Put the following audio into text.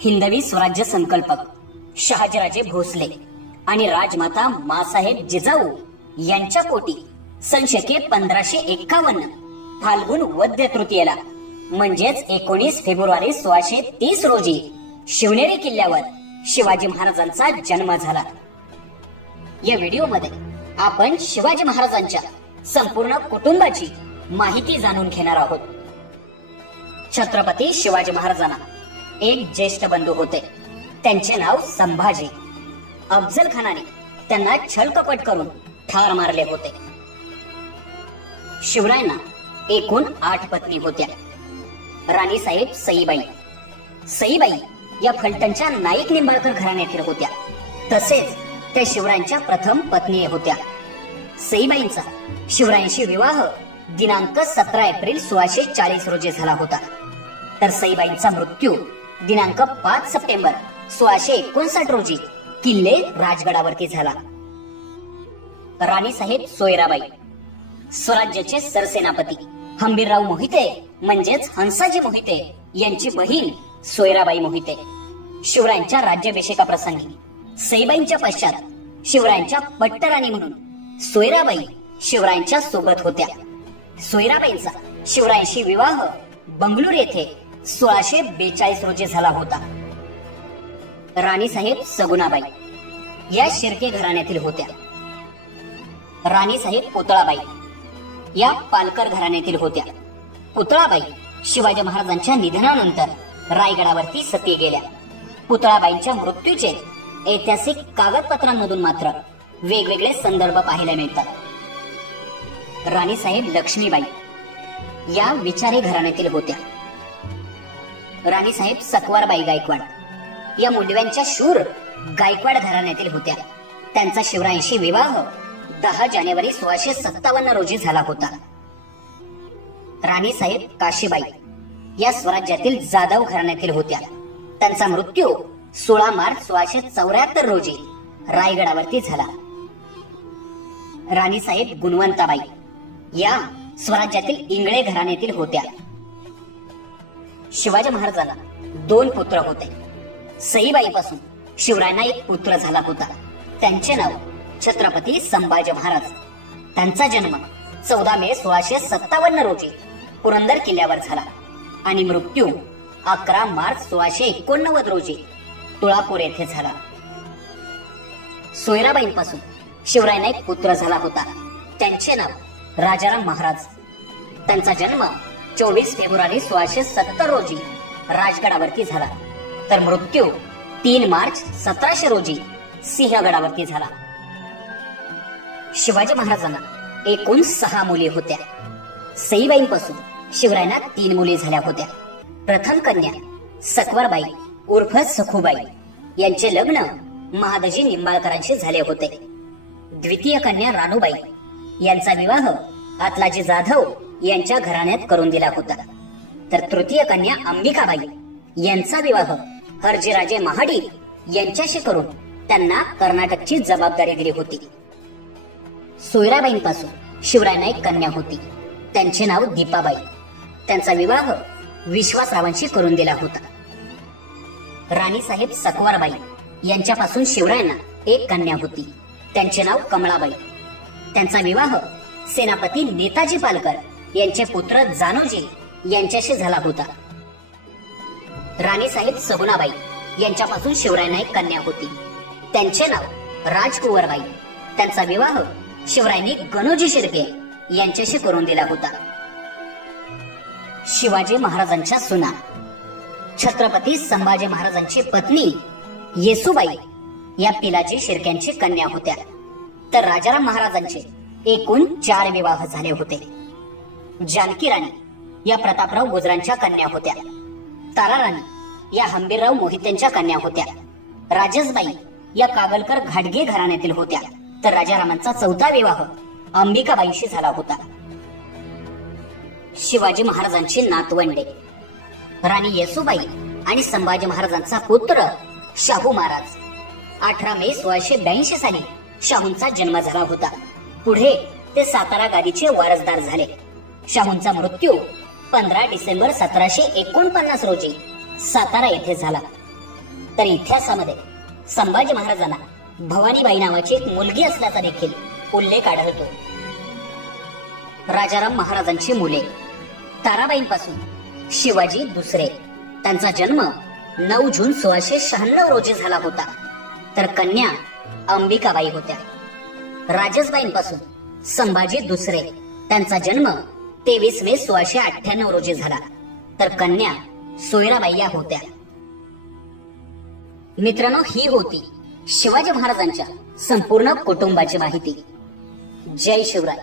हिंदवी स्वराज्य संकल्पक शहाजीराजे भोसले आणि राजमाता मासाहेब जिजाऊ यांच्या पोटी सन शके 1551 फाल्गुन वद्य तृतीयेला म्हणजेच 19 फेब्रुवारी 1630 रोजी शिवनेरी किल्ल्यावर शिवाजी महाराजांचा जन्म झाला। या व्हिडिओमध्ये आपण शिवाजी महाराजांच्या संपूर्ण कुटुंबाची माहिती जाणून घेणार आहोत। छत्रपती शिवाजी महाराजांना एक ज्येष्ठ बंधू होते, त्यांचे नाव संभाजी। अफजल खानाने त्यांना छलकपट करून ठार मारले होते। शिवरायांना एकूण 8 पत्नी होत्या। राणीसाहेब सईबाई, सईबाई या फलटणच्या नाईक निंबाळकर घराण्यातील होत्या, तसेच त्या शिवरायांच्या प्रथम पत्नी होत्या। सईबाईंचा शिवरायांशी विवाह दिनांक 17 एप्रिल 1640 रोजी झाला होता, तर सईबाईंचा मृत्यू दिनांक 5 सप्टेंबर 1659 रोजी किल्ले राजगडावरती झाला। राणीसाहेब सोयराबाई, स्वराज्याचे सरसेनापती हंबीरराव मोहिते म्हणजेच हंसाजी मोहिते यांची बहीण सोयराबाई मोहिते। शिवरायांच्या राज्याभिषेकाप्रसंगी सईबाईंच्या पश्चात शिवरायांच्या पट्टराणी म्हणून सोयराबाई शिवरायांच्या सोबत होत्या। सोयराबाईंचा शिवरायांशी विवाह बंगळूर येथे 1642 रोजी झाला होता। राणीसाहेब सगुणाबाई या शिर्के घराण्यातील होत्या। राणीसाहेब पुतळाबाई या पालकर घराण्यातील होत्या। पुतळाबाई शिवाजी महाराजांच्या निधनानंतर रायगडावरती सती गेल्या। पुतळाबाईंच्या मृत्यूचे ऐतिहासिक कागदपत्रांमधून मात्र वेगवेगळे संदर्भ पाहायला मिळतात। राणीसाहेब लक्ष्मीबाई या विचारे घराण्यातील होत्या। राणीसाहेब सकवारबाई गायकवाड या मुंडव्यांच्या शूर गायकवाड घराण्यातील होत्या। त्यांचा शिवरायांशी विवाह 10 जानेवारी 1657 रोजी झाला होता। राणीसाहेब काशीबाई या स्वराज्यातील जाधव घराण्यातील होत्या। त्यांचा मृत्यू 16 मार्च 1674 रोजी रायगडावरती झाला। राणीसाहेब गुणवंताबाई या स्वराज्यातील इंगळे घराण्यातील होत्या। शिवाजी महाराजांना 2 पुत्र होते। सईबाईपासून शिवरायांना एक पुत्र झाला होता, त्यांचे नाव छत्रपती संभाजी महाराज। त्यांचा जन्म 14 मे 1657 रोजी पुरंदर किल्ल्यावर झाला आणि मृत्यू 11 मार्च 1689 रोजी तुळापूर येथे झाला। सोयराबाईंपासून शिवरायांना एक पुत्र झाला होता, त्यांचे नाव राजाराम महाराज। त्यांचा जन्म 24 फेब्रुवारी 1670 रोजी राजगडावरती झाला, तर मृत्यू 3 मार्च 1700 रोजी सिंहगडावरती झाला। शिवाजी महाराजांना एकूण 6 मुली होत्या। सईबाईंपासून शिवरायांना 3 मुली झाल्या होत्या। प्रथम कन्या सकवारबाई उर्फ सखूबाई यांचे लग्न महादजी निंबाळकरांशी झाले होते। द्वितीय कन्या रानूबाई यांचा विवाह आतलाजी जाधव यांच्या घराण्यात करून दिला होता, तर तृतीय कन्या अंबिकाबाई यांचा विवाह हरजीराजे महाडिक यांच्याशी करून त्यांना कर्नाटकची जबाबदारी दिली होती। सोयराबाईंपासून शिवरायांना एक कन्या होती, त्यांचे नाव दीपाबाई। त्यांचा विवाह विश्वासरावांशी करून दिला होता। राणीसाहेब सकवारबाई यांच्यापासून शिवरायांना एक कन्या होती, त्यांचे नाव कमळाबाई। त्यांचा विवाह सेनापती नेताजी पालकर यांचे पुत्र जानोजी यांच्याशी झाला होता। राणीसाहेब सगुणाबाई यांच्यापासून शिवरायांना एक कन्या होती, त्यांचे नाव राजकुंवरबाई। त्यांचा विवाह शिवरायांनी गणोजी शिर्के यांच्याशी करून दिला होता। शिवाजी महाराजांच्या सुना छत्रपती संभाजी महाराजांची पत्नी येसूबाई या पिलाजी शिर्क्यांची कन्या होत्या, तर राजाराम महाराजांचे एकूण 4 विवाह झाले होते। जानकी राणी या प्रतापराव गुजरांच्या कन्या होत्या। तारा राणी या हंबीरराव मोहितेंच्या कन्या होत्या। राजसबाई या कागलकर घाटगे घराण्यातील होत्या, तर राजारामांचा 4था विवाह अंबिकाबाईंशी झाला होता। शिवाजी महाराजांची नातवंडे राणी येसूबाई आणि संभाजी महाराजांचा पुत्र शाहू महाराज। 18 मे 1682 साली शाहूंचा जन्म झाला होता। पुढे ते सातारा गादीचे वारसदार झाले। शाहूंचा मृत्यू 15 डिसेंबर 1749 रोजी सातारा येथे झाला। तर इतिहासामध्ये संभाजी महाराजांना भवानीबाई नावाची एक मुलगी असल्याचा देखील उल्लेख आढळतो. राजाराम महाराजांची मुले ताराबाईंपासून शिवाजी दुसरे, त्यांचा जन्म 9 जून 1696 रोजी झाला होता. तर कन्या अंबिकाबाई होत्या. राजसबाईंपासून संभाजी दुसरे, त्यांचा जन्म 23 मे 1698 रोजी झाला. तर कन्या सोयराबाई या होत्या. मित्रांनो, ही होती शिवाजी महाराजांच्या संपूर्ण कुटुंबाची माहिती. जय शिवराय.